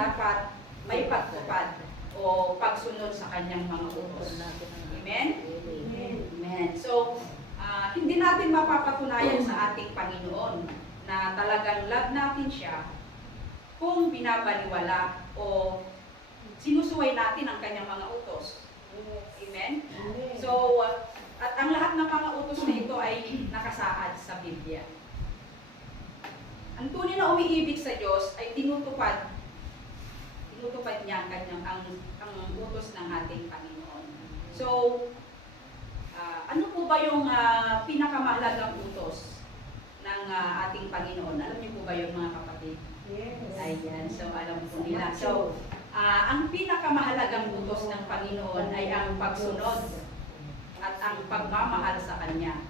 dapat may pagtupad o pagsunod sa kanyang mga utos. Amen? Amen. So, ah, hindi natin mapapatunayan sa ating Panginoon na talagang love natin siya kung binabaliwala o sinusuway natin ang kanyang mga utos. Amen? So, uh, at ang lahat ng mga utos na ito ay nakasaad sa Biblia. Ang tunay na umiibig sa Diyos ay tinutupad tinutupad niya ang kanyang ang, ang utos ng ating Panginoon. So, ah, ano po ba yung ah, pinakamahalagang utos ng ah, ating Panginoon? Alam niyo po ba yung mga kapatid? Ayan, so alam po nila. So, ah, ang pinakamahalagang utos ng Panginoon ay ang pagsunod at ang pagmamahal sa Kanya.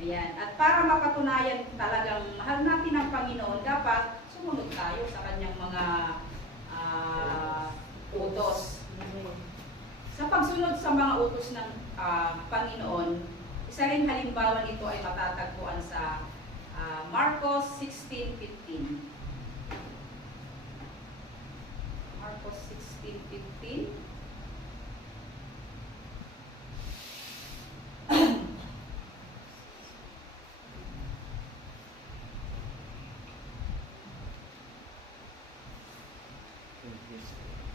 Ayan. At para mapatunayan talagang mahal natin ang Panginoon, dapat sumunod tayo sa Kanyang mga ah, utos. Sa pagsunod sa mga utos ng ah, Panginoon, isa rin halimbawa nito ay matatagpuan sa ah, Marcos 16.15. Marcos 16.15. So,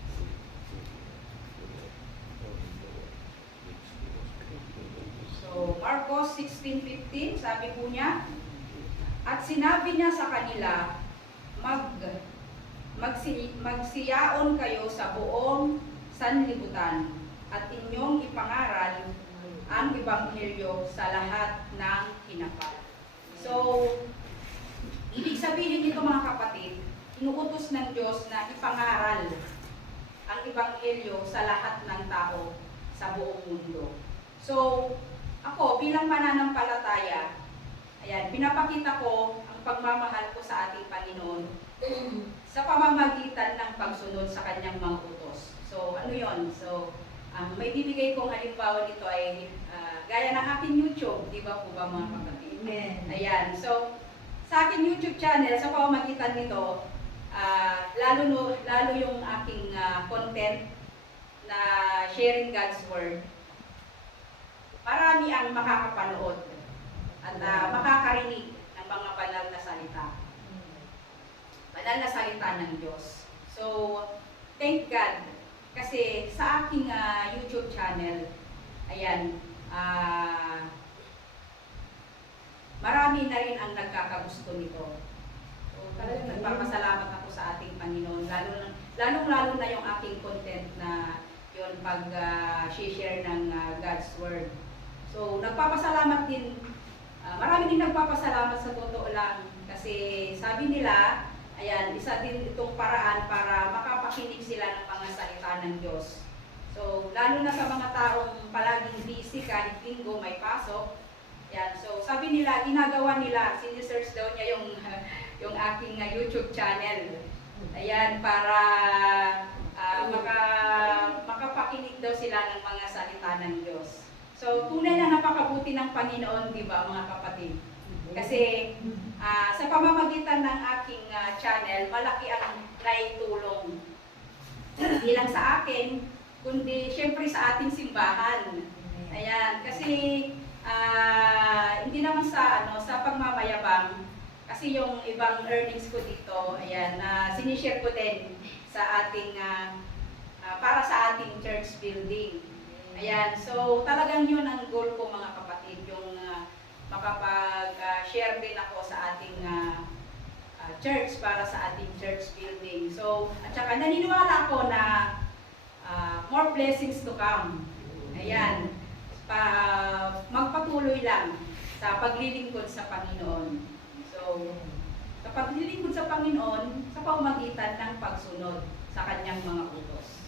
Marcos 16.15, sabi po niya, At sinabi niya sa kanila, mag, magsi, magsiyaon kayo sa buong sanlibutan at inyong ipangaral ang ebanghelyo sa lahat ng hinapal. So, ibig sabihin nito mga kapatid, inuutos ng Diyos na ipangaral ang ebanghelyo sa lahat ng tao sa buong mundo. So, ako bilang mananampalataya, ayan, pinapakita ko ang pagmamahal ko sa ating Panginoon sa pamamagitan ng pagsunod sa kanyang mga utos. So, ano yon? So, ang may bibigay kong halimbawa nito ay ah, gaya ng aking YouTube, di ba po ba mga kapatid? Ayan, so sa aking YouTube channel, sa pamamagitan nito, ah, lalo, no, lalo yung aking ah, content na sharing God's Word, marami ang makakapanood at ah, makakarinig ng mga banal na salita. Banal na salita ng Diyos. So, thank God. Kasi sa aking ah, YouTube channel, ayan, ah, marami na rin ang nagkakagusto nito. So, talagang nagpapasalamat ako sa ating Panginoon, lalo lalong lalo na yung aking content na yun pag ah, share ng ah, God's Word. So, nagpapasalamat din, ah, marami din nagpapasalamat sa totoo lang kasi sabi nila, ayan, isa din itong paraan para makapakinig sila ng mga salita ng Diyos. So, lalo na sa mga taong palaging busy kahit linggo may pasok, yan. So, sabi nila, ginagawa nila, sinisearch daw niya yung, yung aking uh, YouTube channel. Ayan, para ah, maka, makapakinig daw sila ng mga salita ng Diyos. So, tunay na napakabuti ng Panginoon, di ba, mga kapatid? Kasi ah, sa pamamagitan ng aking ah, channel, malaki ang naitulong. Hindi lang sa akin, kundi syempre sa ating simbahan. Ayan, kasi ah, hindi naman sa ano sa pagmamayabang kasi yung ibang earnings ko dito, ayan, na sinishare ko din sa ating ah, ah, para sa ating church building. Ayan, so talagang yun ang goal ko mga kapatid, yung ah, makapag-share din ako sa ating ah, ah, church para sa ating church building. So, at saka naniniwala ako na ah, more blessings to come. Ayan, pa, magpatuloy lang sa paglilingkod sa Panginoon. So, sa paglilingkod sa Panginoon, sa pamamagitan ng pagsunod sa kanyang mga utos.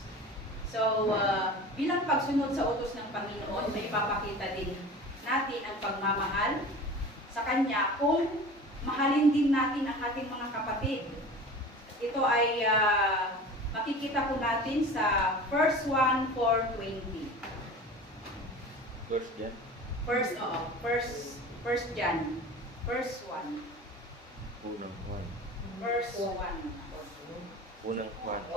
So, uh, bilang pagsunod sa utos ng Panginoon, may ipapakita din natin ang pagmamahal sa Kanya kung mahalin din natin ang ating mga kapatid. Ito ay uh, makikita po natin sa first 1, 4.20. First John? First, oo. First, first John. First 1. Unang 1. First 1. Unang 1.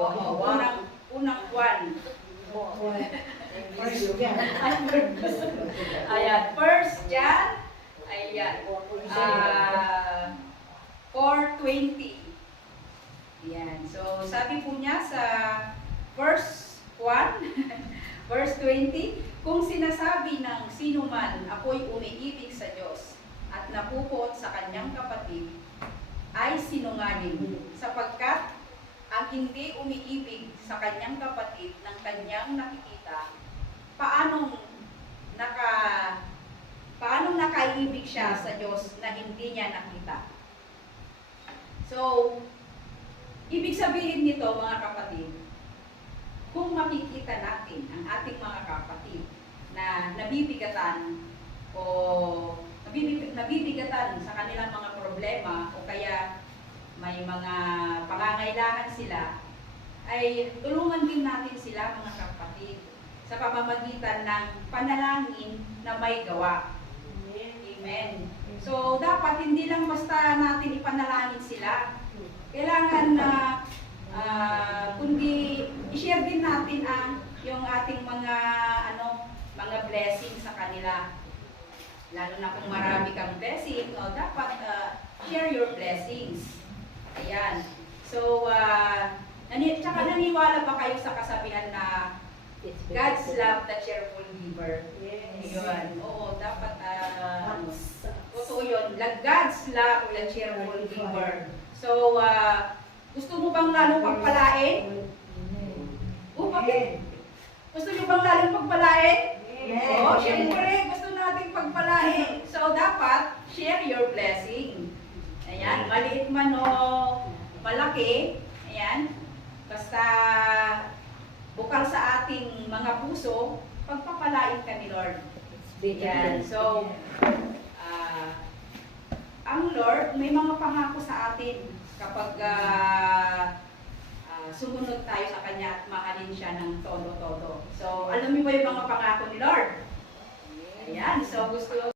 Ayan, first Jan. Ayan. Ah, 420. Yan. So, sabi po niya sa verse 1, verse 20, kung sinasabi ng sino man, ako'y umiibig sa Diyos at napupot sa kanyang kapatid, ay sinungaling sapagkat ang hindi umiibig sa kanyang kapatid ng kanyang nakikita, paanong naka paanong nakaibig siya sa Diyos na hindi niya nakita? So, ibig sabihin nito mga kapatid, kung makikita natin ang ating mga kapatid na nabibigatan o nabibig- nabibigatan sa kanilang mga problema o kaya may mga pangangailangan sila, ay tulungan din natin sila mga kapatid sa pamamagitan ng panalangin na may gawa. Amen. So, dapat hindi lang basta natin ipanalangin sila. Kailangan na ah, kundi i-share din natin ang yung ating mga ano mga blessing sa kanila. Lalo na kung marami kang blessing, no, dapat ah, share your blessings. Ayan. So, uh, nani, tsaka naniwala ba kayo sa kasabihan na God's love the cheerful giver? Yun. Oo, dapat uh, Totoo yun. Like God's love the cheerful giver. So, ah, gusto mo bang lalong pagpalain? O, bakit? Gusto nyo bang lalong pagpalain? Oo, syempre, gusto nating pagpalain. So, dapat, share your blessing. Ayan, maliit man o malaki. Ayan, basta bukal sa ating mga puso, pagpapalain ka ni Lord. Ayan, so, ah, ang Lord may mga pangako sa atin kapag ah, ah, sumunod tayo sa Kanya at mahalin siya ng todo-todo. So, alam niyo ba yung mga pangako ni Lord? Ayan, so gusto